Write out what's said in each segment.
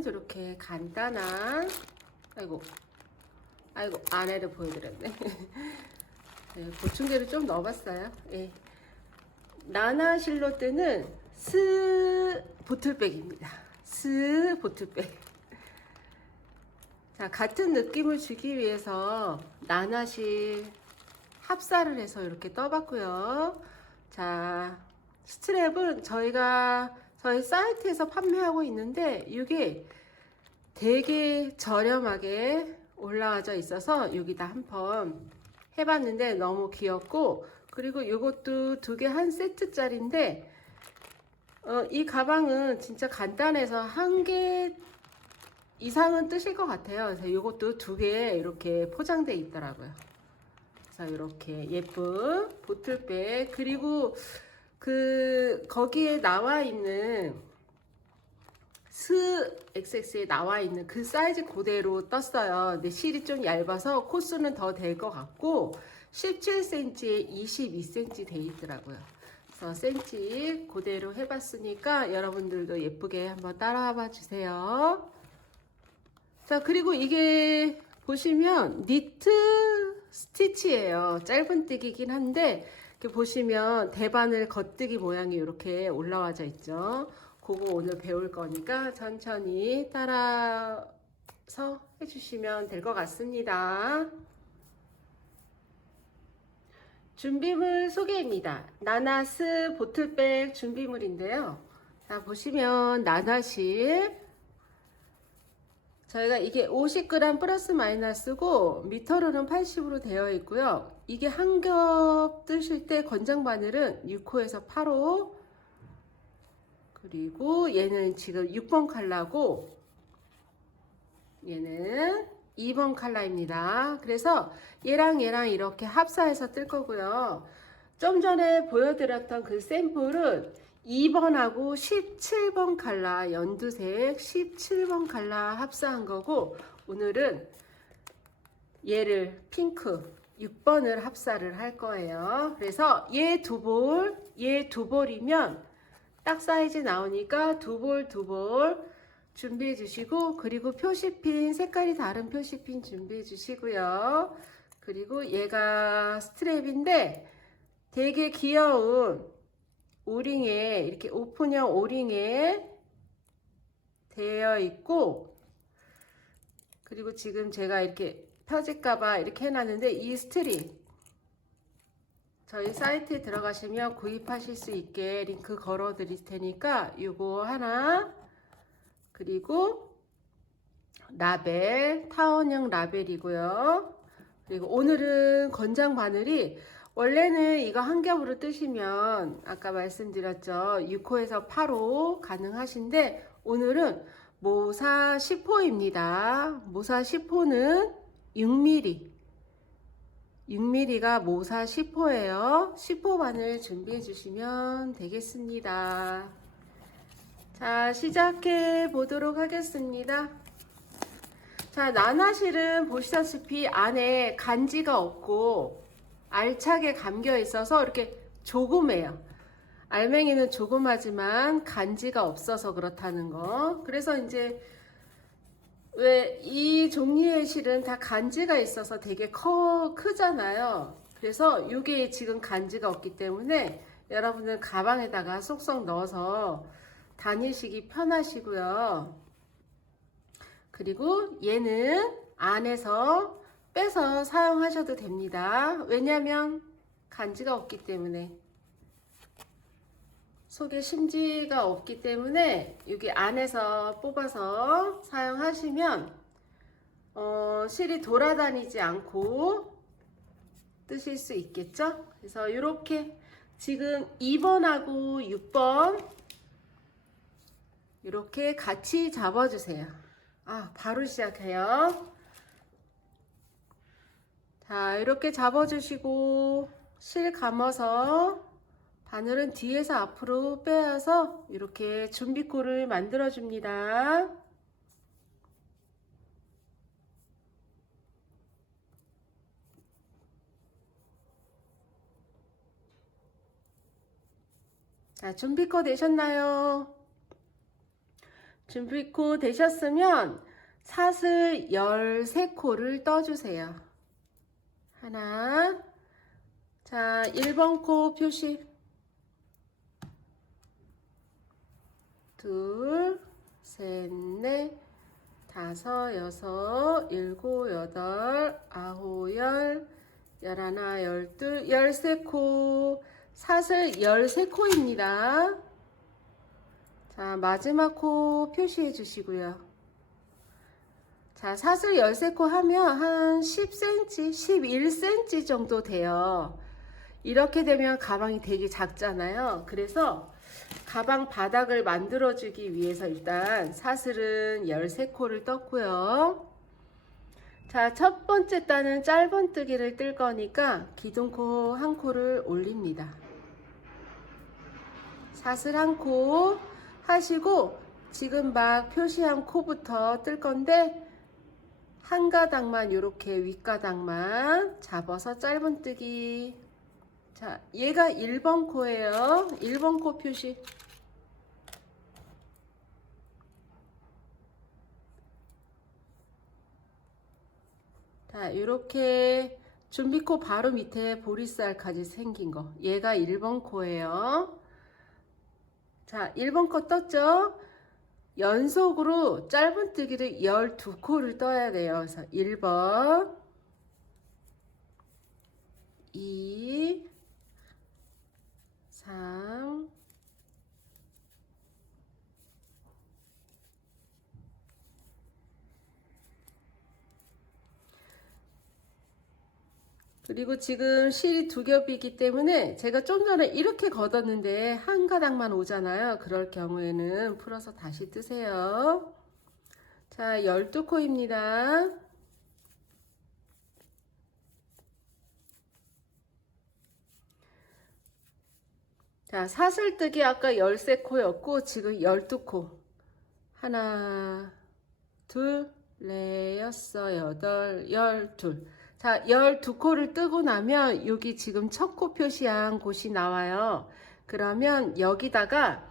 보시면 저렇게 간단한, 아이고 안에를 보여드렸네. 네, 보충제를 좀 넣어봤어요. 예. 나나 실로뜨는 스 보틀백입니다. 스 보틀백. 자, 같은 느낌을 주기 위해서 나나실 합사를 해서 이렇게 떠봤고요. 자, 스트랩은 저희 사이트에서 판매하고 있는데 이게 되게 저렴하게 올라와져 있어서 여기다 한번 해봤는데 너무 귀엽고, 그리고 이것도 두 개 한 세트짜리인데 이 가방은 진짜 간단해서 한 개 이상은 뜨실 것 같아요. 그래서 이것도 두 개 이렇게 포장되어 있더라고요. 그래서 이렇게 예쁜 보틀백, 그리고 거기에 나와 있는 스 XX에 나와 있는 그 사이즈 그대로 떴어요. 근데 실이 좀 얇아서 코스는 더 될 것 같고 17cm에 22cm 돼 있더라고요. 그래서 센치 그대로 해봤으니까 여러분들도 예쁘게 한번 따라와 봐 주세요. 자, 그리고 이게 보시면 니트 스티치예요. 짧은뜨기긴 한데 이렇게 보시면 대바늘 겉뜨기 모양이 이렇게 올라와져 있죠. 그거 오늘 배울 거니까 천천히 따라서 해주시면 될 것 같습니다. 준비물 소개입니다. 나나스 보틀백 준비물인데요. 자, 보시면 나나실, 저희가 이게 50g 플러스 마이너스고 미터로는 80으로 되어 있고요. 이게 한 겹 뜨실 때 권장 바늘은 6호에서 8호, 그리고 얘는 지금 6번 컬러고 얘는 2번 컬러입니다. 그래서 얘랑 이렇게 합사해서 뜰 거고요. 좀 전에 보여드렸던 그 샘플은 2번하고 17번 컬러, 연두색 17번 컬러 합사한 거고, 오늘은 얘를 핑크 6번을 합사를 할 거예요. 그래서 얘 두 볼이면 딱 사이즈 나오니까 두 볼 준비해 주시고, 그리고 표시핀, 색깔이 다른 표시핀 준비해 주시고요. 그리고 얘가 스트랩인데 되게 귀여운 오링에, 이렇게 오픈형 오링에 되어 있고, 그리고 지금 제가 이렇게 펴질까봐 이렇게 해놨는데 이 스트링 저희 사이트에 들어가시면 구입하실 수 있게 링크 걸어 드릴 테니까 요거 하나, 그리고 라벨, 타원형 라벨이고요. 그리고 오늘은 권장 바늘이, 원래는 이거 한 겹으로 뜨시면 아까 말씀드렸죠, 6호에서 8호 가능하신데 오늘은 모사 10호입니다. 모사 10호는 6mm가 모사 10호예요. 10호 바늘 준비해 주시면 되겠습니다. 자, 시작해 보도록 하겠습니다. 자, 나나실은 보시다시피 안에 간지가 없고 알차게 감겨 있어서 이렇게 조그매요. 알맹이는 조그마지만 간지가 없어서 그렇다는 거. 그래서 이제 왜 이 종류의 실은 다 간지가 있어서 되게 크잖아요. 그래서 이게 지금 간지가 없기 때문에 여러분들 가방에다가 쏙쏙 넣어서 다니시기 편하시고요. 그리고 얘는 안에서 빼서 사용하셔도 됩니다. 왜냐하면 간지가 없기 때문에, 속에 심지가 없기 때문에 여기 안에서 뽑아서 사용하시면 실이 돌아다니지 않고 뜨실 수 있겠죠. 그래서 이렇게 지금 2번하고 6번 이렇게 같이 잡아주세요. 바로 시작해요. 자, 이렇게 잡아주시고 실 감아서 바늘은 뒤에서 앞으로 빼어서 이렇게 준비코를 만들어 줍니다. 자, 준비코 되셨나요? 준비코 되셨으면 사슬 13코를 떠주세요. 하나. 자, 1번 코 표시. 둘, 셋, 넷, 다섯, 여섯, 일곱, 여덟, 아홉, 열, 열하나, 열둘, 13코. 사슬 13코입니다. 자, 마지막 코 표시해 주시고요. 자, 사슬 13코 하면 한 10cm, 11cm 정도 돼요. 이렇게 되면 가방이 되게 작잖아요. 그래서 가방 바닥을 만들어주기 위해서 일단 사슬은 13코를 떴고요. 자, 첫 번째 따는 짧은뜨기를 뜰 거니까 기둥코 한 코를 올립니다. 사슬 한 코 하시고 지금 막 표시한 코부터 뜰 건데 한 가닥만 이렇게 윗가닥만 잡아서 짧은뜨기. 자, 얘가 1번 코예요. 1번 코 표시. 자, 이렇게 준비코 바로 밑에 보리쌀까지 생긴 거. 얘가 1번 코예요. 자, 1번 코 떴죠? 연속으로 짧은뜨기를 12코를 떠야 돼요. 그래서 1번, 2, 3, 그리고 지금 실이 두 겹이기 때문에 제가 좀 전에 이렇게 걷었는데 한 가닥만 오잖아요. 그럴 경우에는 풀어서 다시 뜨세요. 자, 12코입니다. 자, 사슬뜨기 아까 13코였고 지금 12코. 하나, 둘, 넷, 여섯, 여덟, 12. 자, 12코를 뜨고 나면 여기 지금 첫 코 표시한 곳이 나와요. 그러면 여기다가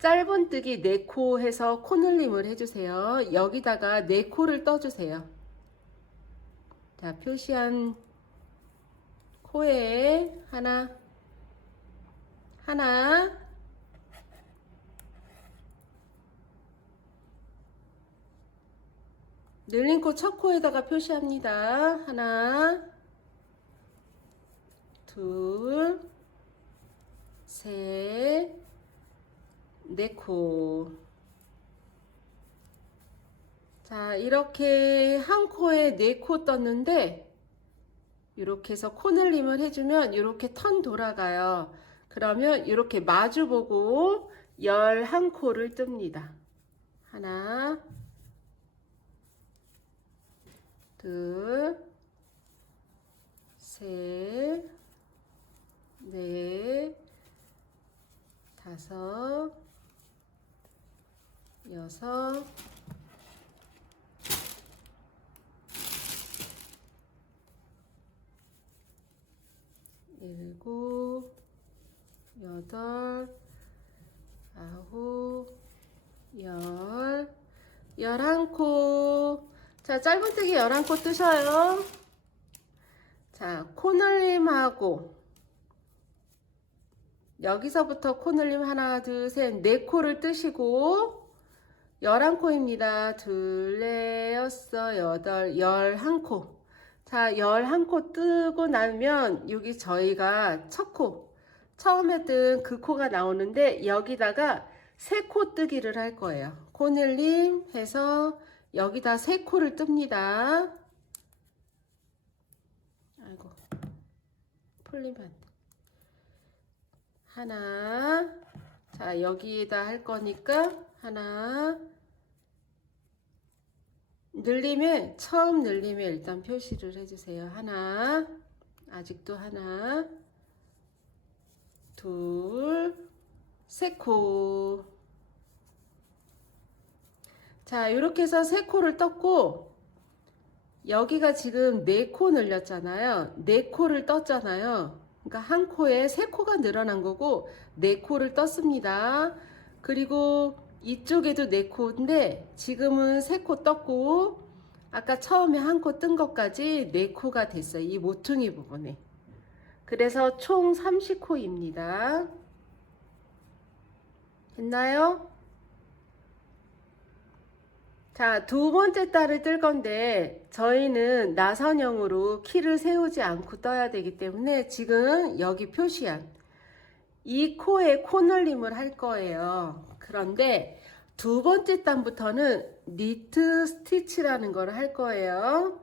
짧은뜨기 4코 해서 코늘림을 해주세요. 여기다가 4코를 떠주세요. 자, 표시한 코에 하나, 늘린 코 첫 코에다가 표시합니다. 하나, 둘, 셋, 4코. 자, 이렇게 한 코에 4코 떴는데 이렇게 해서 코늘림을 해주면 이렇게 턴 돌아가요. 그러면 이렇게 마주보고 11코를 뜹니다. 하나, 둘, 셋, 넷, 다섯, 여섯, 일곱, 여덟, 아홉, 11코. 자, 짧은뜨기 11코 뜨셔요. 자, 코늘림하고 여기서부터 코늘림 하나, 둘, 셋, 4코를 뜨시고 11코입니다. 둘, 넷, 여섯, 여덟, 11코. 자, 11코 뜨고 나면 여기 저희가 첫 코, 처음에 뜬 그 코가 나오는데 여기다가 3코 뜨기를 할 거예요. 코늘림 해서 여기다 3코를 뜹니다. 아이고, 풀리면 안 돼. 하나. 자, 여기다 할 거니까 하나. 늘림에, 처음 늘림에 일단 표시를 해주세요. 하나. 아직도 하나. 둘. 3코. 자, 이렇게 해서 3코를 떴고 여기가 지금 4코 늘렸잖아요. 4코를 떴잖아요. 그러니까 한 코에 3코가 늘어난 거고 4코를 떴습니다. 그리고 이쪽에도 4코인데 지금은 3코 떴고 아까 처음에 1코 뜬 것까지 4코가 됐어요. 이 모퉁이 부분에. 그래서 총 30코입니다. 됐나요? 자, 두 번째 달을 뜰 건데 저희는 나선형으로 키를 세우지 않고 떠야 되기 때문에 지금 여기 표시한 이 코에 코널림을 할 거예요. 그런데 두 번째 단부터는 니트 스티치라는 걸 할 거예요.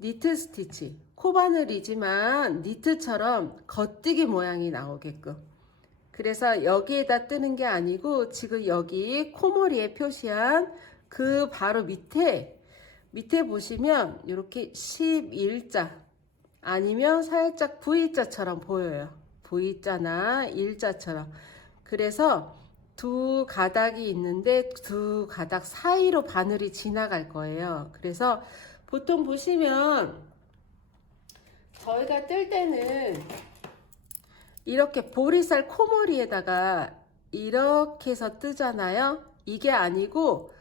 니트 스티치. 코바늘이지만 니트처럼 겉뜨기 모양이 나오게끔. 그래서 여기에다 뜨는 게 아니고 지금 여기 코머리에 표시한 그 바로 밑에 보시면 이렇게 11자 아니면 살짝 V자처럼 보여요. V자나 일자처럼. 그래서 두 가닥이 있는데 두 가닥 사이로 바늘이 지나갈 거예요. 그래서 보통 보시면 저희가 뜰 때는 이렇게 보리쌀 코머리에다가 이렇게 해서 뜨잖아요. 이게 아니고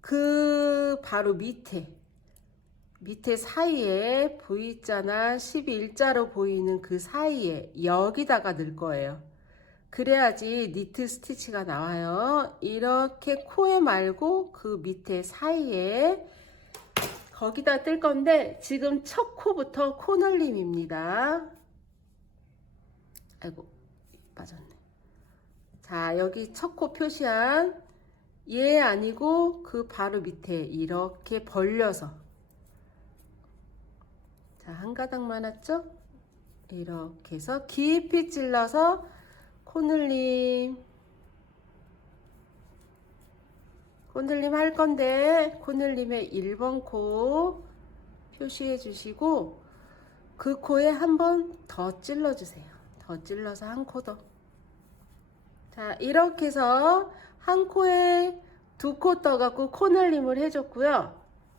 그 바로 밑에 사이에 V자나 11자로 보이는 그 사이에 여기다가 넣을 거예요. 그래야지 니트 스티치가 나와요. 이렇게 코에 말고 그 밑에 사이에 거기다 뜰 건데 지금 첫 코부터 코널림입니다. 아이고 빠졌네. 자, 여기 첫 코 표시한 얘 아니고 그 바로 밑에 이렇게 벌려서, 자, 한 가닥만 왔죠? 이렇게 해서 깊이 찔러서 코늘림 할 건데 코늘림의 1번 코 표시해 주시고 그 코에 한 번 더 찔러 주세요. 더 찔러서 한 코 더. 자, 이렇게 해서 한 코에 2코 떠갖고 코널림을 해줬고요.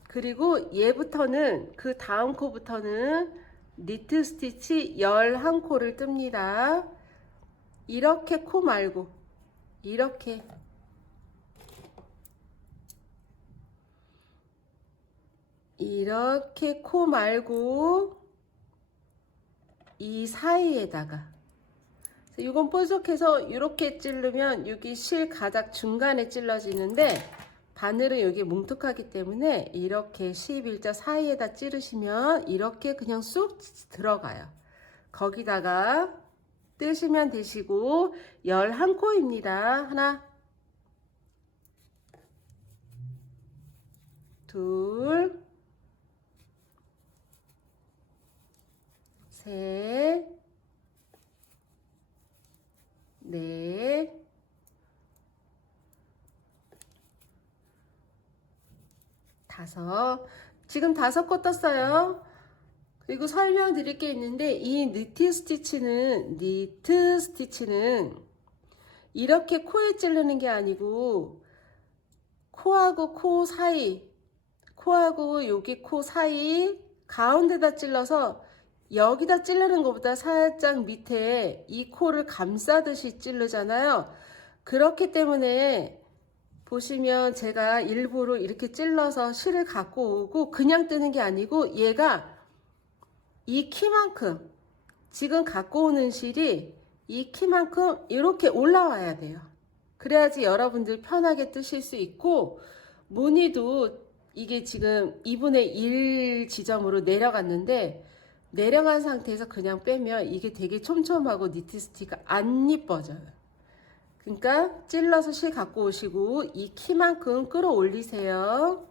그리고 얘부터는 그 다음 코부터는 니트 스티치 11코를 뜹니다. 이렇게 코 말고 이렇게 코 말고 이 사이에다가, 이건 뾰족해서 이렇게 찌르면 여기 실 가닥 중간에 찔러지는데 바늘은 여기 뭉툭하기 때문에 이렇게 11자 사이에다 찌르시면 이렇게 그냥 쑥 들어가요. 거기다가 뜨시면 되시고 11코입니다. 하나, 둘, 셋, 넷, 다섯. 지금 5코 떴어요. 그리고 설명드릴 게 있는데 이 니트 스티치는 이렇게 코에 찌르는 게 아니고 코하고 코 사이, 코하고 여기 코 사이 가운데다 찔러서 여기다 찌르는 것보다 살짝 밑에 이 코를 감싸듯이 찌르잖아요. 그렇기 때문에 보시면 제가 일부러 이렇게 찔러서 실을 갖고 오고 그냥 뜨는 게 아니고 얘가 이 키만큼, 지금 갖고 오는 실이 이 키만큼 이렇게 올라와야 돼요. 그래야지 여러분들 편하게 뜨실 수 있고, 무늬도 이게 지금 2분의 1 지점으로 내려갔는데 내려간 상태에서 그냥 빼면 이게 되게 촘촘하고 니트 스티치가 안 이뻐져요. 그러니까 찔러서 실 갖고 오시고 이 키만큼 끌어올리세요.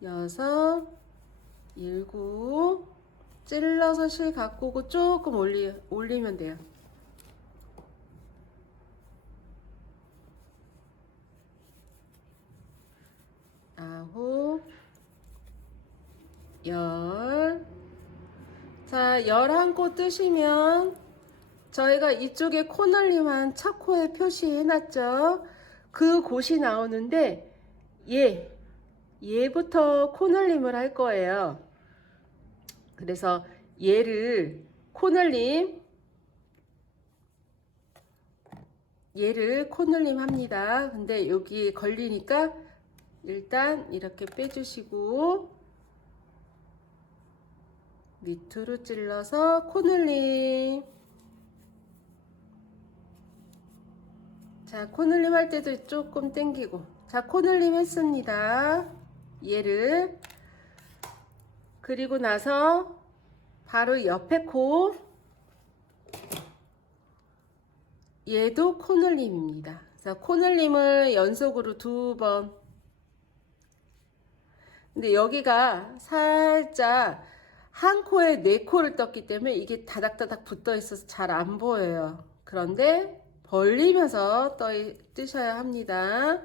6, 7, 찔러서 실 갖고 오고 조금 올리면 돼요. 9, 10. 자, 11코 뜨시면 저희가 이쪽에 코널림한 첫 코에 표시해 놨죠. 그 곳이 나오는데 얘부터 코널림을 할 거예요. 그래서 얘를 코널림 얘를 코늘림 합니다. 근데 여기 걸리니까 일단 이렇게 빼주시고 밑으로 찔러서 코늘림. 자, 코늘림 할 때도 조금 당기고. 자, 코늘림 했습니다. 얘를. 그리고 나서 바로 옆에 코. 얘도 코늘림입니다. 자, 코늘림을 연속으로 2번. 근데 여기가 살짝 한 코에 4코를 떴기 때문에 이게 다닥다닥 붙어 있어서 잘 안 보여요. 그런데 벌리면서 뜨셔야 합니다.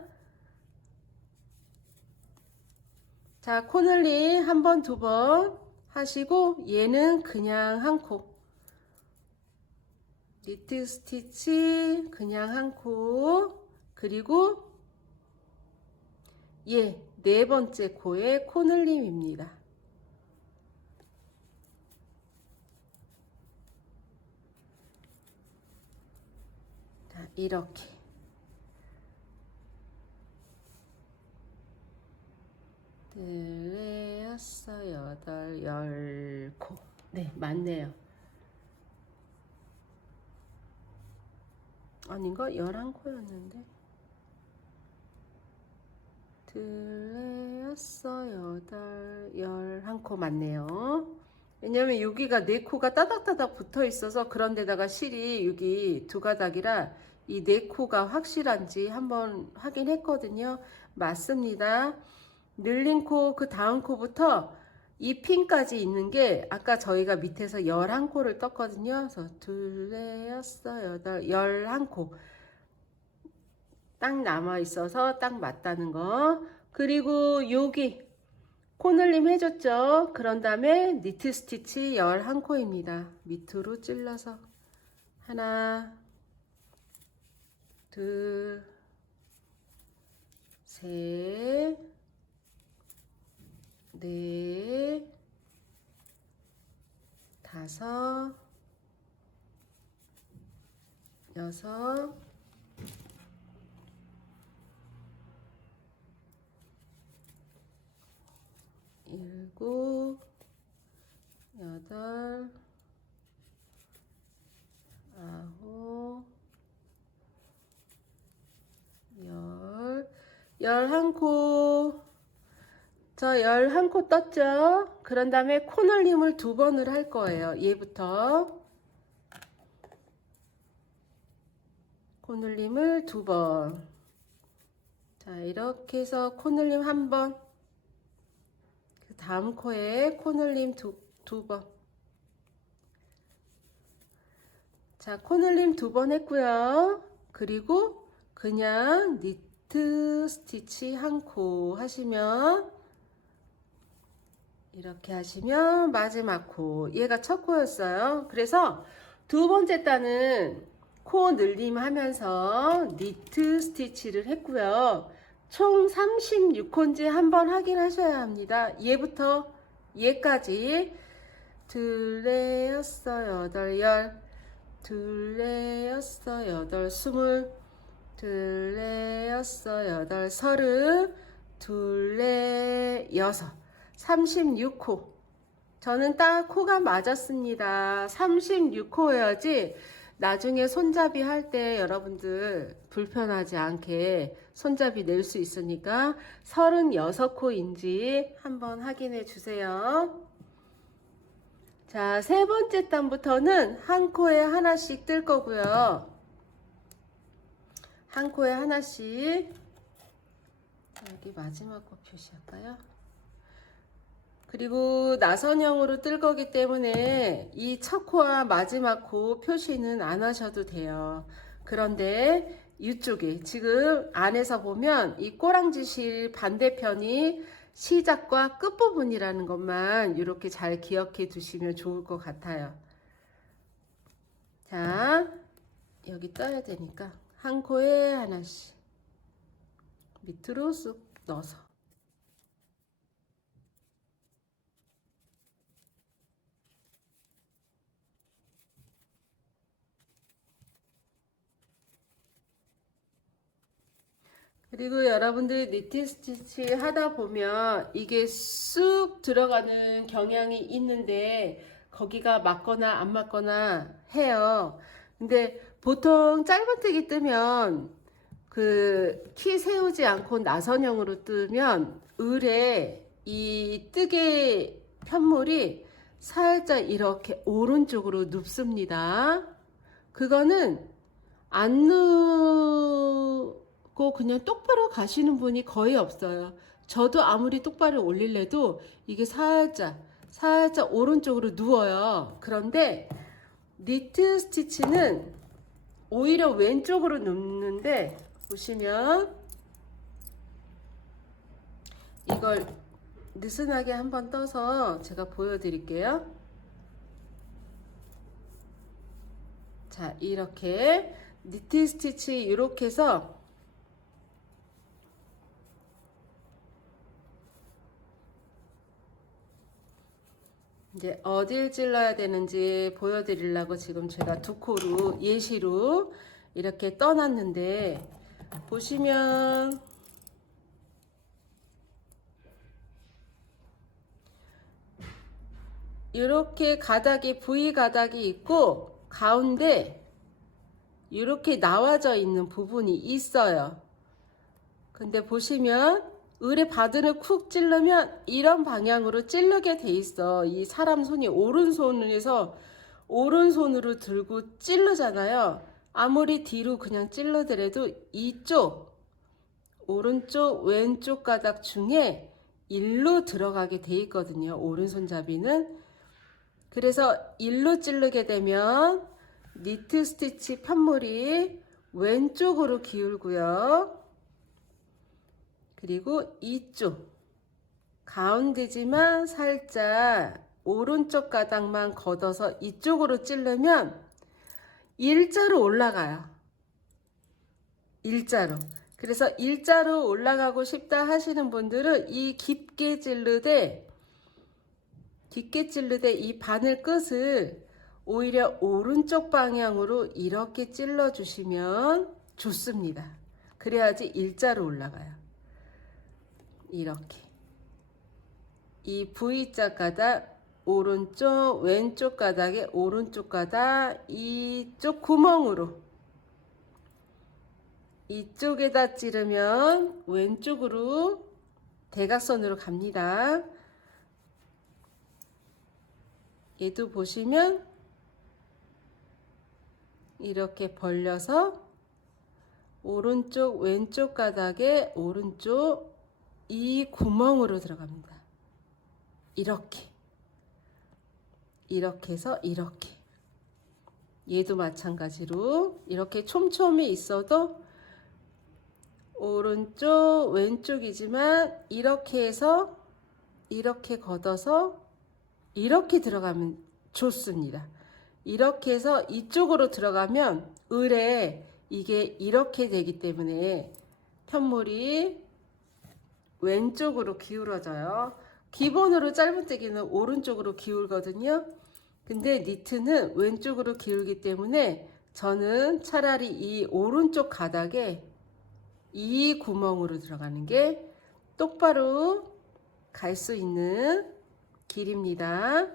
자, 코늘림 1번, 2번 하시고 얘는 그냥 한 코. 니트 스티치 그냥 한 코. 그리고 얘 4번째 코에 코늘림입니다. 자, 이렇게 둘, 여섯, 여덟, 10코. 네, 맞네요. 아닌가? 11코였는데. 둘, 여섯, 여덟, 11코 맞네요. 왜냐면 여기가 4코가 따닥따닥 붙어 있어서 그런 데다가 실이 여기 2가닥이라 이 4코가 확실한지 한번 확인했거든요. 맞습니다. 늘린 코 그 다음 코부터 이 핀까지 있는 게 아까 저희가 밑에서 11코를 떴거든요. 그래서 둘, 넷, 여섯, 여덟, 11코 딱 남아 있어서 딱 맞다는 거. 그리고 여기 코늘림 해줬죠. 그런 다음에 니트 스티치 11코입니다. 밑으로 찔러서 하나, 둘, 셋, 넷, 다섯, 여섯, 일곱, 여덟, 아홉, 11코. 저 11코 떴죠? 그런 다음에 코늘림을 2번을 할 거예요. 얘부터. 코늘림을 2번. 자, 이렇게 해서 코늘림 1번. 그 다음 코에 코늘림 2번. 자, 코늘림 2번 했고요. 그리고 그냥 니트 스티치 1코 하시면 이렇게 하시면 마지막 코. 얘가 첫 코였어요. 그래서 2번째 단은 코 늘림 하면서 니트 스티치를 했고요. 총 36코인지 한번 확인하셔야 합니다. 얘부터 얘까지 둘, 넷, 여섯, 여덟, 10, 둘, 넷, 여섯, 여덟, 20, 둘, 넷, 여섯, 여덟, 30, 둘, 넷, 여섯, 36코. 저는 딱 코가 맞았습니다. 36코여야지 나중에 손잡이 할 때 여러분들 불편하지 않게 손잡이 낼 수 있으니까 36코인지 한번 확인해 주세요. 자, 3번째 단부터는 한 코에 하나씩 뜰 거고요. 한 코에 하나씩. 여기 마지막 코 표시할까요? 그리고 나선형으로 뜰 거기 때문에 이 첫 코와 마지막 코 표시는 안 하셔도 돼요. 그런데 이쪽에 지금 안에서 보면 이 꼬랑지 실 반대편이 시작과 끝부분이라는 것만 이렇게 잘 기억해 두시면 좋을 것 같아요. 자, 여기 떠야 되니까 한 코에 하나씩 밑으로 쑥 넣어서 그리고 여러분들 니트 스티치 하다 보면 이게 쑥 들어가는 경향이 있는데 거기가 맞거나 안 맞거나 해요. 근데 보통 짧은뜨기 뜨면 그 키 세우지 않고 나선형으로 뜨면 을에 이 뜨개 편물이 살짝 이렇게 오른쪽으로 눕습니다. 그거는 안 누고 그냥 똑바로 가시는 분이 거의 없어요. 저도 아무리 똑바로 올릴래도 이게 살짝 오른쪽으로 누워요. 그런데 니트 스티치는 오히려 왼쪽으로 눕는데 보시면 이걸 느슨하게 한번 떠서 제가 보여드릴게요. 자, 이렇게 니트 스티치 이렇게 해서 이제 어딜 찔러야 되는지 보여드리려고 지금 제가 두 코로 예시로 이렇게 떠놨는데 보시면 이렇게 가닥이 V 가닥이 있고 가운데 이렇게 나와져 있는 부분이 있어요. 근데 보시면 을의 바늘을 쿡 찌르면 이런 방향으로 찌르게 돼 있어. 이 사람 손이 오른손에서 오른손으로 들고 찌르잖아요. 아무리 뒤로 그냥 찔러더라도 이쪽 오른쪽 왼쪽 가닥 중에 일로 들어가게 돼 있거든요. 오른손잡이는. 그래서 일로 찌르게 되면 니트 스티치 편물이 왼쪽으로 기울고요. 그리고 이쪽 가운데지만 살짝 오른쪽 가닥만 걷어서 이쪽으로 찌르면 일자로 올라가요. 일자로. 그래서 일자로 올라가고 싶다 하시는 분들은 이 깊게 찌르되 이 바늘 끝을 오히려 오른쪽 방향으로 이렇게 찔러 주시면 좋습니다. 그래야지 일자로 올라가요. 이렇게 이 V자 가닥 오른쪽 왼쪽 가닥에 오른쪽 가닥 이쪽 구멍으로 이쪽에다 찌르면 왼쪽으로 대각선으로 갑니다. 얘도 보시면 이렇게 벌려서 오른쪽 왼쪽 가닥에 오른쪽 이 구멍으로 들어갑니다. 이렇게 해서 이렇게 얘도 마찬가지로 이렇게 촘촘히 있어도 오른쪽 왼쪽이지만 이렇게 해서 이렇게 걷어서 이렇게 들어가면 좋습니다. 이렇게 해서 이쪽으로 들어가면 을에 이게 이렇게 되기 때문에 편물이 왼쪽으로 기울어져요. 기본으로 짧은뜨기는 오른쪽으로 기울거든요. 근데 니트는 왼쪽으로 기울기 때문에 저는 차라리 이 오른쪽 가닥에 이 구멍으로 들어가는 게 똑바로 갈 수 있는 길입니다.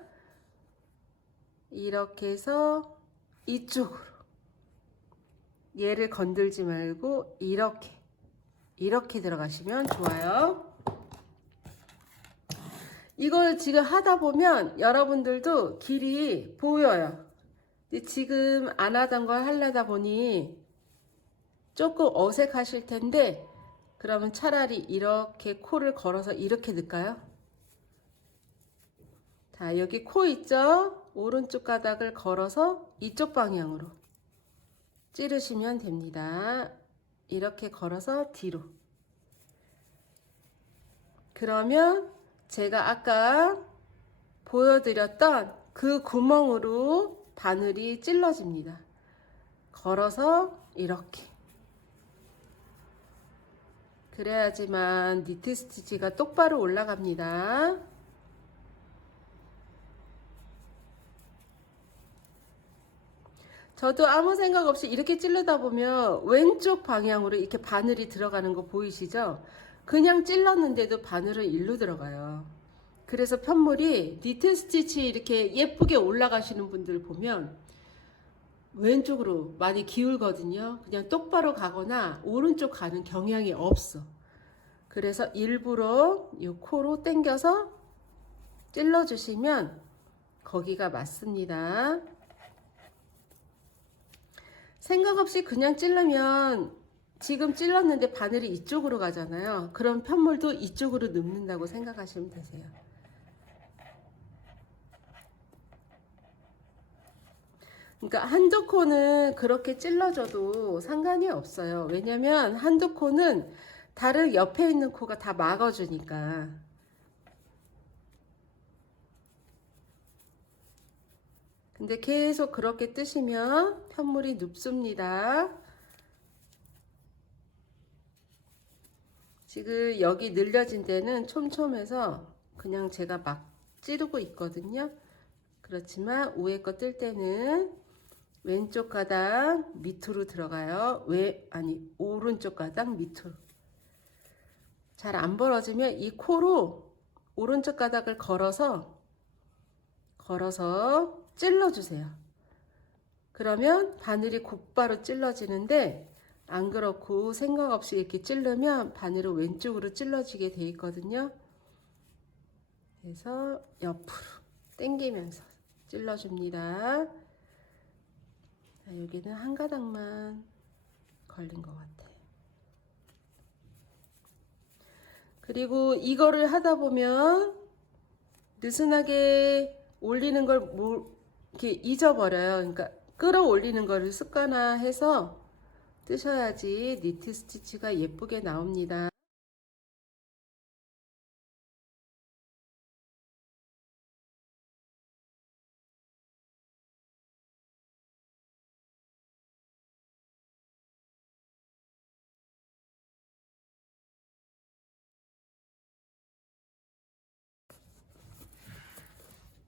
이렇게 해서 이쪽으로 얘를 건들지 말고 이렇게 들어가시면 좋아요. 이걸 지금 하다 보면 여러분들도 길이 보여요. 근데 지금 안 하던 걸 하려다 보니 조금 어색하실 텐데 그러면 차라리 이렇게 코를 걸어서 이렇게 넣을까요? 자, 여기 코 있죠? 오른쪽 가닥을 걸어서 이쪽 방향으로 찌르시면 됩니다. 이렇게 걸어서 뒤로. 그러면 제가 아까 보여드렸던 그 구멍으로 바늘이 찔러집니다. 걸어서 이렇게. 그래야지만 니트 스티치가 똑바로 올라갑니다. 저도 아무 생각 없이 이렇게 찌르다 보면 왼쪽 방향으로 이렇게 바늘이 들어가는 거 보이시죠? 그냥 찔렀는데도 바늘은 일로 들어가요. 그래서 편물이 니트 스티치 이렇게 예쁘게 올라가시는 분들 보면 왼쪽으로 많이 기울거든요. 그냥 똑바로 가거나 오른쪽 가는 경향이 없어. 그래서 일부러 이 코로 당겨서 찔러주시면 거기가 맞습니다. 생각 없이 그냥 찌르면 지금 찔렀는데 바늘이 이쪽으로 가잖아요. 그럼 편물도 이쪽으로 눕는다고 생각하시면 되세요. 그러니까 한두 코는 그렇게 찔러줘도 상관이 없어요. 왜냐면 한두 코는 다른 옆에 있는 코가 다 막아주니까. 근데 계속 그렇게 뜨시면 편물이 눕습니다. 지금 여기 늘려진 데는 촘촘해서 그냥 제가 막 찌르고 있거든요. 그렇지만 위에 거 뜰 때는 왼쪽 가닥 밑으로 들어가요. 오른쪽 가닥 밑으로. 잘 안 벌어지면 이 코로 오른쪽 가닥을 걸어서 찔러주세요. 그러면 바늘이 곧바로 찔러지는데 안 그렇고 생각 없이 이렇게 찌르면 바늘은 왼쪽으로 찔러지게 돼 있거든요. 그래서 옆으로 당기면서 찔러줍니다. 자, 여기는 한 가닥만 걸린 것 같아요. 그리고 이거를 하다 보면 느슨하게 올리는 걸 이렇게 잊어버려요. 그러니까 끌어올리는 거를 습관화해서 뜨셔야지 니트 스티치가 예쁘게 나옵니다.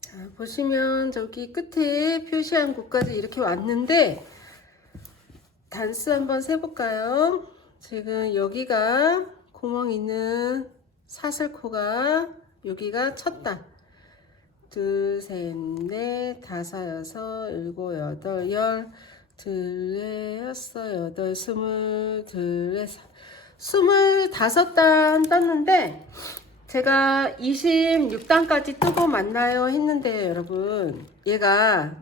자, 보시면 저기 끝에 표시한 곳까지 이렇게 왔는데 단수 한번 세볼까요? 지금 여기가 구멍 있는 사슬코가 여기가 첫 단. 둘, 셋, 넷, 다섯, 여섯, 일곱, 여덟, 열, 둘, 여섯, 여덟, 스물, 둘, 25단 떴는데 제가 26단까지 뜨고 맞나요 했는데 여러분 얘가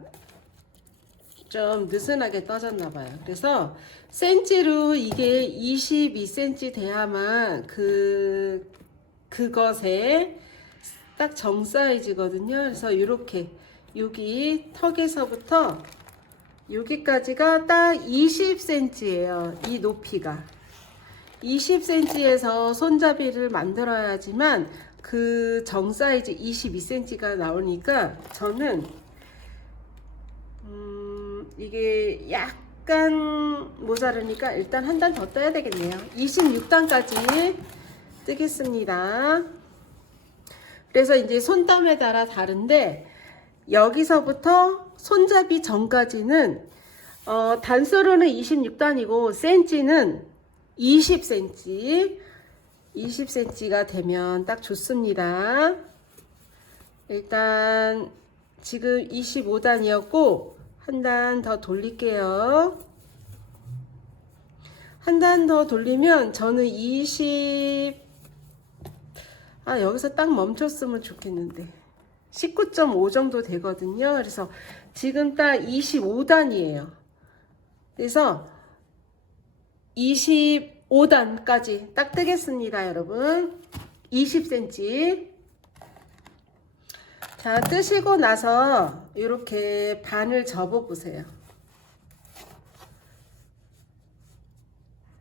좀 느슨하게 떠졌나봐요. 그래서 센치로 이게 22cm 돼야만 그것에 딱 정 사이즈거든요. 그래서 이렇게 여기 턱에서부터 여기까지가 딱 20cm예요. 이 높이가 20cm에서 손잡이를 만들어야지만 그 정 사이즈 22cm가 나오니까 저는 이게 약간 모자르니까 일단 한 단 더 떠야 되겠네요. 26단까지 뜨겠습니다. 그래서 이제 손땀에 따라 다른데 여기서부터 손잡이 전까지는 단수로는 26단이고 센치는 20cm가 되면 딱 좋습니다. 일단 지금 25단이었고 한 단 더 돌릴게요. 한 단 더 돌리면 저는 여기서 딱 멈췄으면 좋겠는데 19.5 정도 되거든요. 그래서 지금 딱 25단이에요. 그래서 25단까지 딱 뜨겠습니다, 여러분. 20cm. 자, 뜨시고 나서 이렇게 반을 접어 보세요.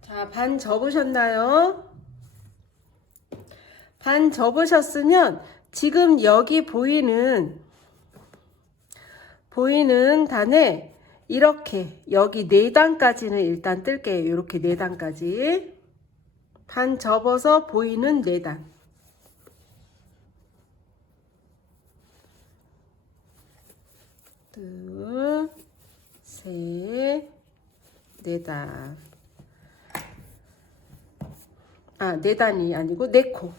자, 반 접으셨나요? 반 접으셨으면 지금 여기 보이는 단에 이렇게 여기 4단까지는 일단 뜰게요. 이렇게 4단까지 반 접어서 보이는 4단. 둘, 셋, 셋, 네단. 네 단이 아니고 네 코.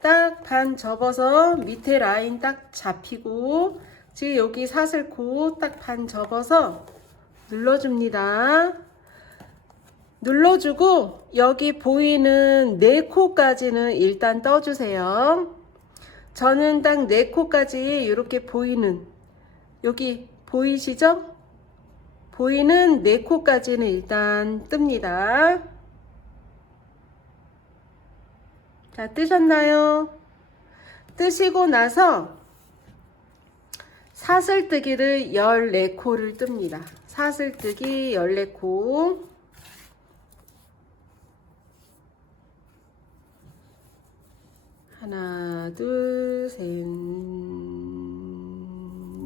딱 반 접어서 밑에 라인 딱 잡히고, 지금 여기 사슬코 딱 반 접어서 눌러줍니다. 눌러주고 여기 보이는 네 코까지는 일단 떠주세요. 저는 딱 네 코까지 이렇게 보이는, 여기 보이시죠? 보이는 네 코까지는 일단 뜹니다. 자, 뜨셨나요? 뜨시고 나서 사슬뜨기를 14코를 뜹니다. 사슬뜨기 14코. 하나, 둘, 셋,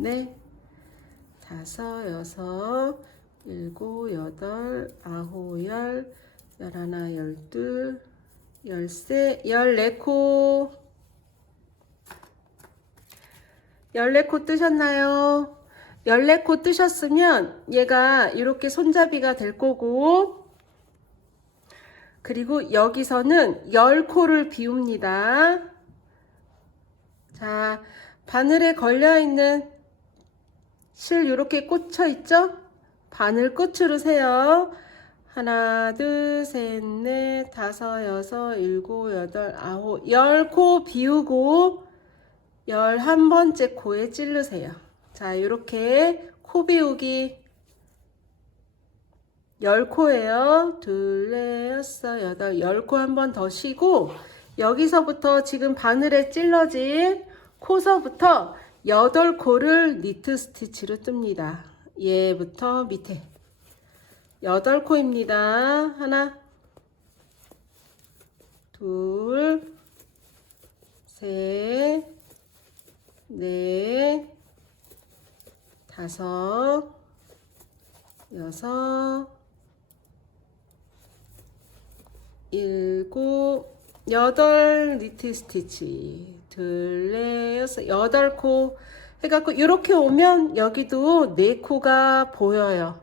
넷, 다섯, 여섯, 일곱, 여덟, 아홉, 열, 열하나, 열둘, 열세, 14코. 14코 뜨셨나요? 14코 뜨셨으면 얘가 이렇게 손잡이가 될 거고, 그리고 여기서는 10코를 비웁니다. 자, 바늘에 걸려있는 실 이렇게 꽂혀 있죠? 바늘 끝으로 세요. 하나, 둘, 셋, 넷, 다섯, 여섯, 일곱, 여덟, 아홉, 10코 비우고 11번째 코에 찌르세요. 자, 이렇게 코 비우기 10코예요. 둘, 넷, 여섯, 여덟, 10코 한 번 더 쉬고, 여기서부터 지금 바늘에 찔러진 코서부터 8코를 니트 스티치로 뜹니다. 얘부터 밑에 8코입니다. 하나, 둘, 셋, 넷, 다섯, 여섯, 일곱, 여덟 니트 스티치. 둘, 넷, 여섯, 8코 해갖고 이렇게 오면 여기도 4코가 보여요.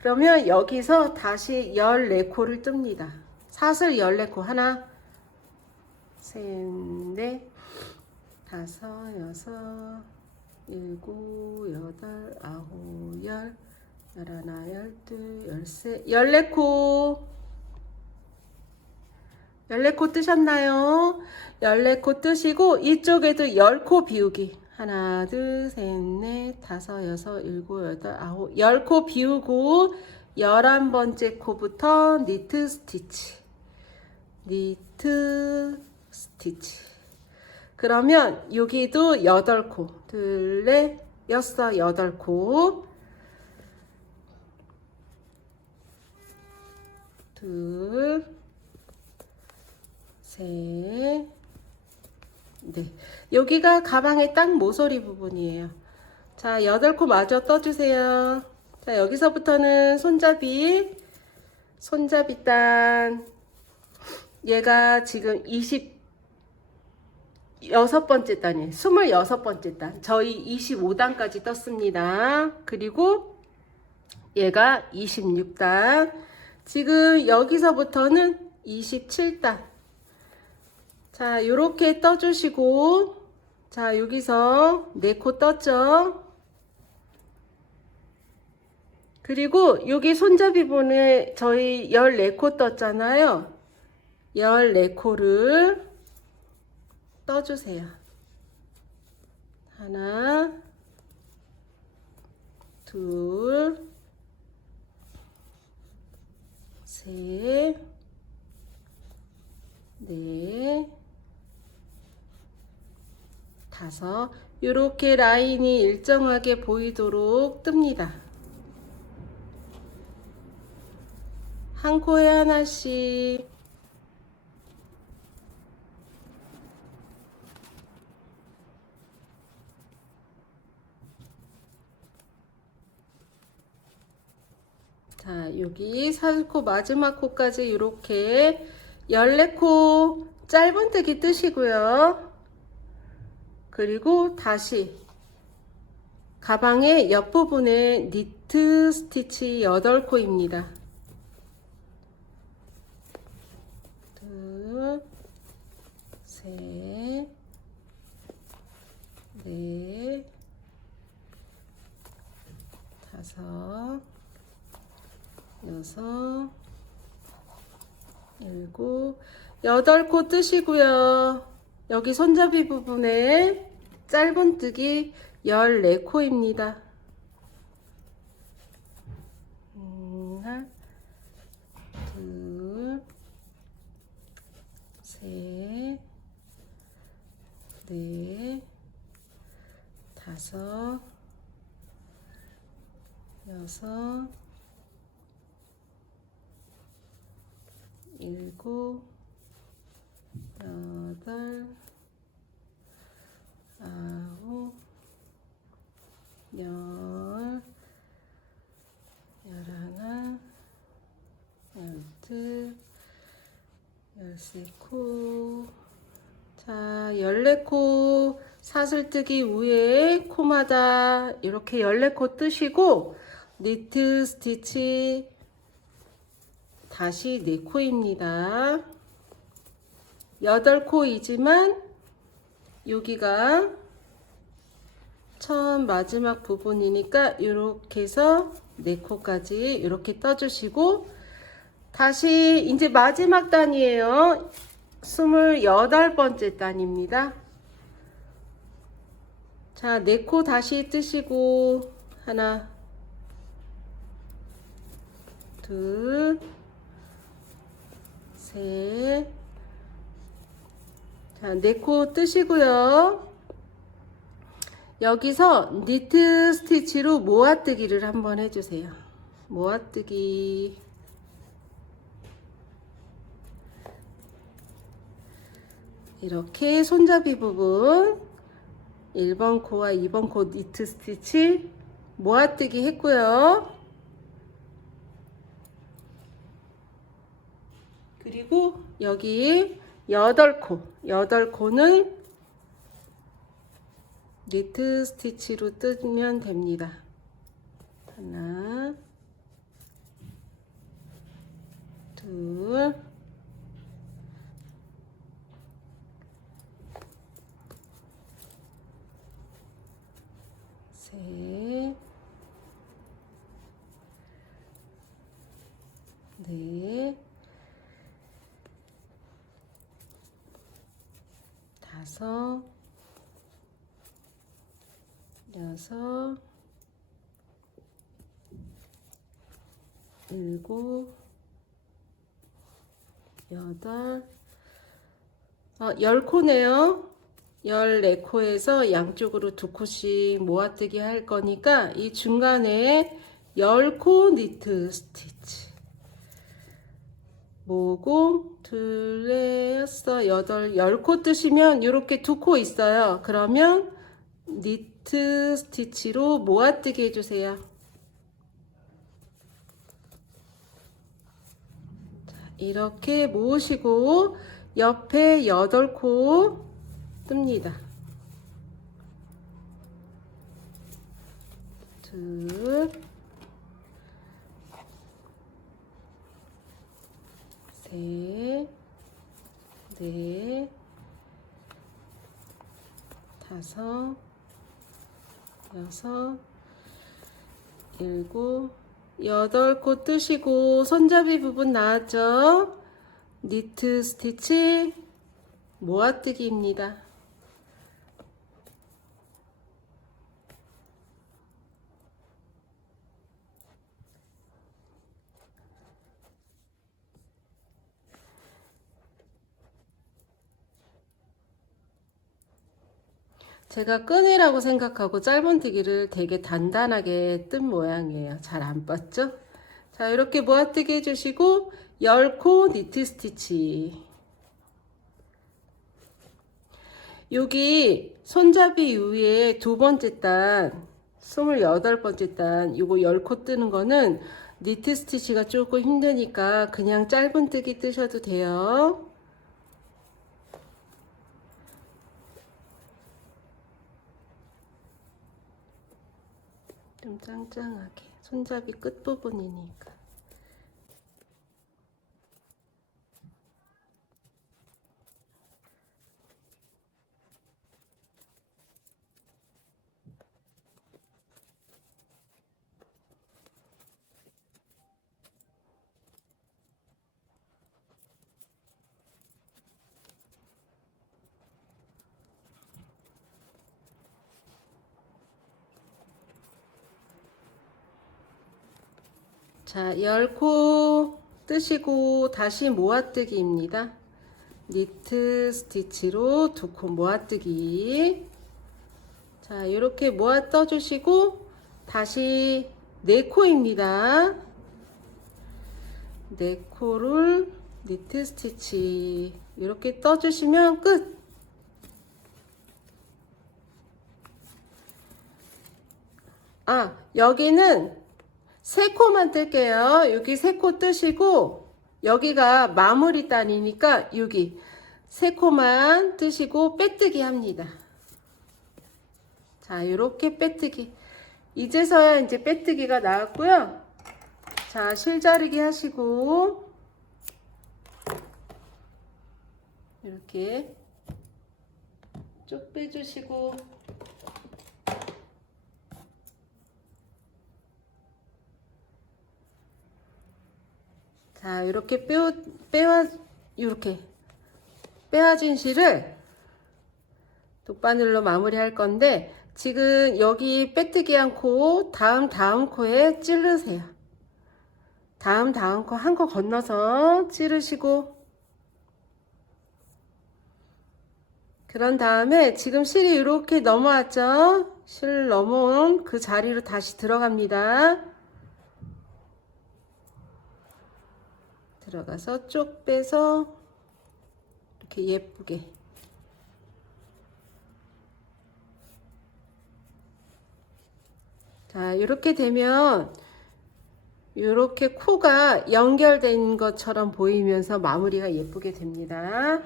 그러면 여기서 다시 14코를 뜹니다. 사슬 14코. 하나, 셋, 넷, 다섯, 여섯, 일곱, 여덟, 아홉, 열, 열하나, 열둘, 열세, 14코. 14코 뜨셨나요? 14코 뜨시고 이쪽에도 10코 비우기. 하나, 둘, 셋, 넷, 다섯, 여섯, 일곱, 여덟, 아홉, 10코 비우고 11번째 코부터 니트 스티치. 니트 스티치. 그러면 여기도 8코. 둘, 넷, 여섯, 8코. 둘, 셋, 네. 여기가 가방의 딱 모서리 부분이에요. 자, 8코 마저 떠주세요. 자, 여기서부터는 손잡이 단. 얘가 지금 26번째 단이에요. 26번째 단. 저희 25단까지 떴습니다. 그리고 얘가 26단. 지금 여기서부터는 27단. 자, 요렇게 떠주시고, 자, 여기서 4코 떴죠? 그리고 여기 손잡이 부분에 저희 14코 떴잖아요. 14코를 떠주세요. 하나, 둘, 셋, 넷, 다섯. 이렇게 라인이 일정하게 보이도록 뜹니다. 한 코에 하나씩. 자, 여기 사슬코 마지막 코까지 이렇게 14코 짧은뜨기 뜨시고요. 그리고 다시 가방의 옆부분에 니트 스티치 8코입니다. 둘, 셋, 넷, 다섯, 여섯, 일곱, 8코 뜨시고요. 여기 손잡이 부분에 짧은뜨기 14코입니다. 하나, 둘, 셋, 넷, 다섯, 여섯, 일곱, 여덟, 아홉, 열, 열하나, 열둘, 열세코. 자, 14코 사슬뜨기 위에 코마다 이렇게 14코 뜨시고 니트 스티치 다시 4코입니다. 8코이지만 여기가 처음 마지막 부분이니까 이렇게 해서 4코까지 이렇게 떠주시고 다시 이제 마지막 단이에요. 28번째 단입니다. 자, 4코 다시 뜨시고 하나, 둘, 셋. 자, 4코 뜨시고요. 여기서 니트 스티치로 모아뜨기를 한번 해주세요. 모아뜨기. 이렇게 손잡이 부분 1번 코와 2번 코 니트 스티치 모아뜨기 했고요. 그리고 여기 8코는 니트 스티치로 뜨면 됩니다. 하나, 둘, 셋, 넷, 다섯, 여섯, 일곱, 여덟, 10코네요. 14코에서 양쪽으로 2코씩 모아뜨기 할 거니까 이 중간에 10코 니트 스티치 모공 둘, 넷, 여섯, 여덟, 10코 뜨시면 이렇게 2코 있어요. 그러면 니트 스티치로 모아뜨기 해주세요. 자, 이렇게 모으시고 옆에 8코 뜹니다. 둘, 셋, 넷, 다섯, 여섯, 일곱, 8코 뜨시고 손잡이 부분 나왔죠? 니트 스티치 모아뜨기입니다. 제가 끈이라고 생각하고 짧은뜨기를 되게 단단하게 뜬 모양이에요. 잘 안 뻗죠? 자, 이렇게 모아뜨기 해주시고 10코 니트 스티치. 여기 손잡이 위에 2번째 단 28번째 단 요거 10코 뜨는 거는 니트 스티치가 조금 힘드니까 그냥 짧은뜨기 뜨셔도 돼요. 좀 짱짱하게. 손잡이 끝부분이니까. 자, 10코 뜨시고 다시 모아뜨기입니다. 니트 스티치로 2코 모아뜨기. 자, 이렇게 모아 떠주시고 다시 4코입니다. 4코를 니트 스티치 이렇게 떠주시면 끝. 아, 여기는 3코만 뜰게요. 여기 3코 뜨시고 여기가 마무리 단이니까 여기 3코만 뜨시고 빼뜨기 합니다. 자, 이렇게 빼뜨기. 이제서야 이제 빼뜨기가 나왔고요. 자, 실자르기 하시고 이렇게 쭉 빼주시고 자, 이렇게 이렇게 빼와진 실을 돗바늘로 마무리할 건데 지금 여기 빼뜨기 한 코, 다음 코에 찌르세요. 다음 코 한 코 건너서 찌르시고 그런 다음에 지금 실이 이렇게 넘어왔죠? 실 넘어온 그 자리로 다시 들어갑니다. 들어가서 쭉 빼서 이렇게 예쁘게 자, 이렇게 되면 이렇게 코가 연결된 것처럼 보이면서 마무리가 예쁘게 됩니다.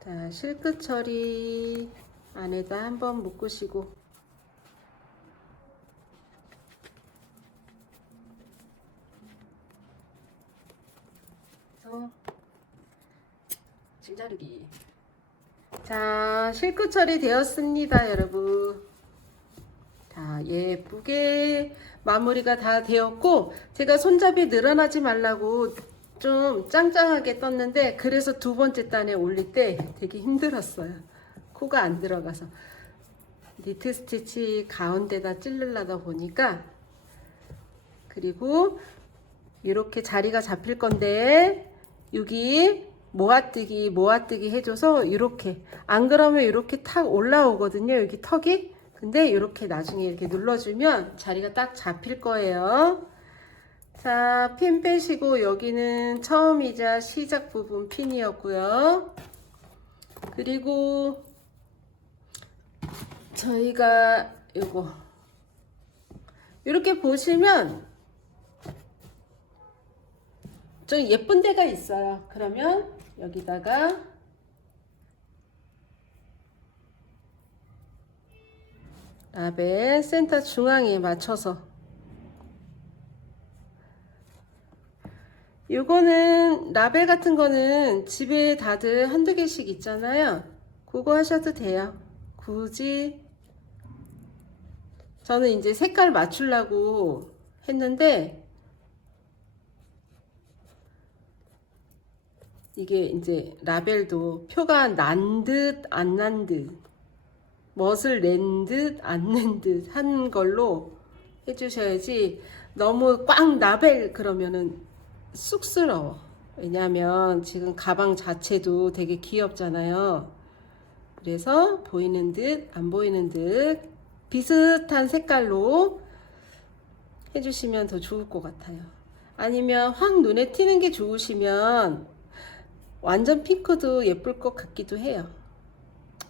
자, 실끝 처리 안에다 한번 묶으시고 줄자르기. 자, 실끝 처리 되었습니다, 여러분. 자, 예쁘게 마무리가 다 되었고 제가 손잡이 늘어나지 말라고 좀 짱짱하게 떴는데 그래서 2번째 단에 올릴 때 되게 힘들었어요. 코가 안 들어가서 니트 스티치 가운데다 찌르려다 보니까. 그리고 이렇게 자리가 잡힐 건데 여기 모아뜨기 해줘서 이렇게, 안 그러면 이렇게 탁 올라오거든요, 여기 턱이. 근데 이렇게 나중에 이렇게 눌러주면 자리가 딱 잡힐 거예요. 자, 핀 빼시고 여기는 처음이자 시작 부분 핀이었고요. 그리고 저희가 이거 이렇게 보시면 좀 예쁜 데가 있어요. 그러면 여기다가 라벨 센터 중앙에 맞춰서, 요거는 라벨 같은 거는 집에 다들 한두 개씩 있잖아요. 그거 하셔도 돼요. 굳이 저는 이제 색깔 맞추려고 했는데 이게 이제 라벨도 표가 난 듯 안 난 듯, 멋을 낸 듯 안 낸 듯 한 걸로 해주셔야지, 너무 꽉 라벨 그러면은 쑥스러워. 왜냐하면 지금 가방 자체도 되게 귀엽잖아요. 그래서 보이는 듯 안 보이는 듯 비슷한 색깔로 해주시면 더 좋을 것 같아요. 아니면 확 눈에 띄는 게 좋으시면 완전 핑크도 예쁠 것 같기도 해요.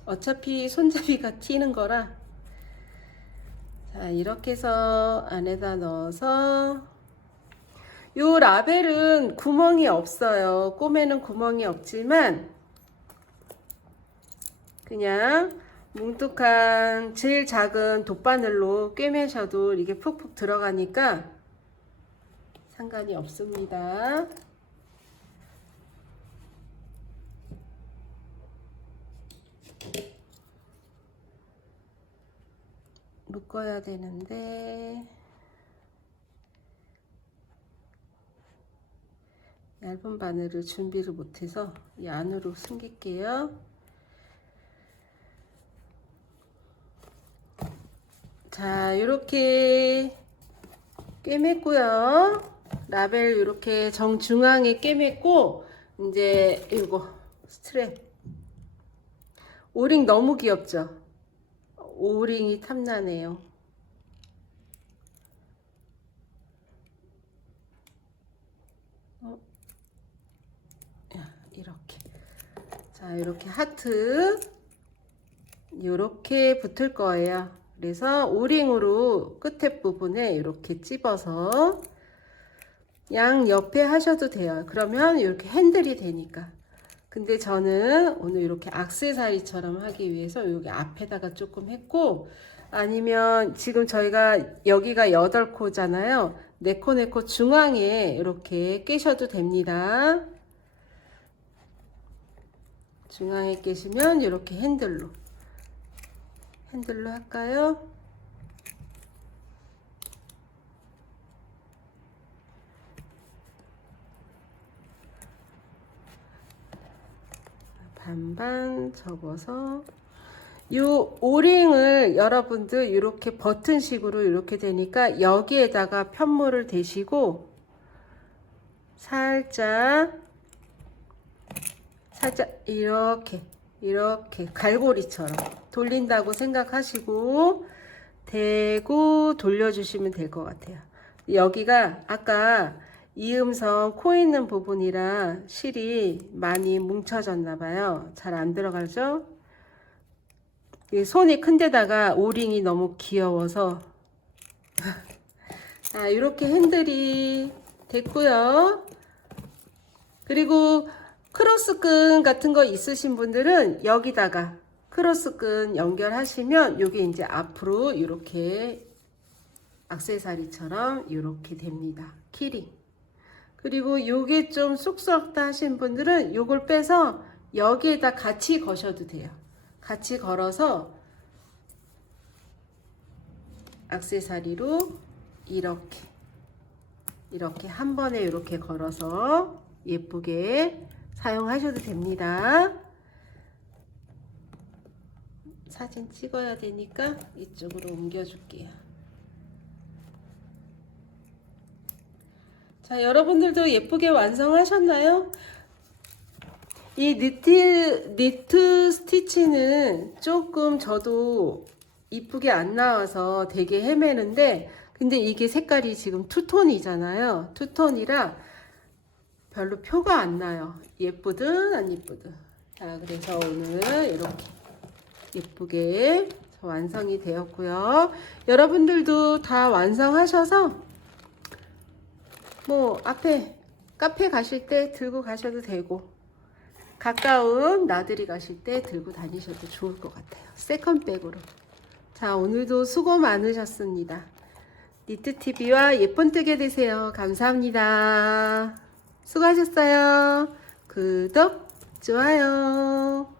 어차피 손잡이가 튀는 거라. 자, 이렇게 해서 안에다 넣어서 요 라벨은 구멍이 없어요. 꿰매는 구멍이 없지만 그냥 뭉툭한 제일 작은 돗바늘로 꿰매셔도 이게 푹푹 들어가니까 상관이 없습니다. 묶어야 되는데 얇은 바늘을 준비를 못해서 이 안으로 숨길게요. 자, 이렇게 꿰맸고요. 라벨 이렇게 정중앙에 꿰맸고, 이제 이거 스트랩 오링 너무 귀엽죠? 오링이 탐나네요. 이렇게. 자, 이렇게 하트 이렇게 붙을 거예요. 그래서 오링으로 끝에 부분에 이렇게 찝어서 양 옆에 하셔도 돼요. 그러면 이렇게 핸들이 되니까. 근데 저는 오늘 이렇게 액세서리처럼 하기 위해서 여기 앞에다가 조금 했고, 아니면 지금 저희가 여기가 8코잖아요. 4코 중앙에 이렇게 끼셔도 됩니다. 중앙에 끼시면 이렇게 핸들로 할까요? 반반 접어서 이 오링을 여러분들 이렇게 버튼식으로 이렇게 되니까 여기에다가 편물을 대시고 살짝 이렇게 갈고리처럼 돌린다고 생각하시고 대고 돌려주시면 될 것 같아요. 여기가 아까 이음선 코 있는 부분이라 실이 많이 뭉쳐졌나 봐요. 잘 안 들어가죠? 손이 큰 데다가 오링이 너무 귀여워서 자, 이렇게 핸들이 됐고요. 그리고 크로스끈 같은 거 있으신 분들은 여기다가 크로스끈 연결하시면 요게 이제 앞으로 이렇게 액세서리처럼 이렇게 됩니다. 키링. 그리고 요게 좀 쑥스럽다 하신 분들은 요걸 빼서 여기에다 같이 거셔도 돼요. 같이 걸어서 액세서리로 이렇게 한 번에 이렇게 걸어서 예쁘게 사용하셔도 됩니다. 사진 찍어야 되니까 이쪽으로 옮겨줄게요. 자, 여러분들도 예쁘게 완성하셨나요? 이 니트 스티치는 조금 저도 이쁘게 안 나와서 되게 헤매는데, 근데 이게 색깔이 지금 투톤이잖아요. 투톤이라 별로 표가 안 나요. 예쁘든 안 예쁘든. 자, 그래서 오늘 이렇게 예쁘게 완성이 되었고요. 여러분들도 다 완성하셔서 뭐 앞에 카페 가실 때 들고 가셔도 되고, 가까운 나들이 가실 때 들고 다니셔도 좋을 것 같아요. 세컨백으로. 자, 오늘도 수고 많으셨습니다. 니트TV와 예쁜 뜨개 되세요. 감사합니다. 수고하셨어요. 구독, 좋아요.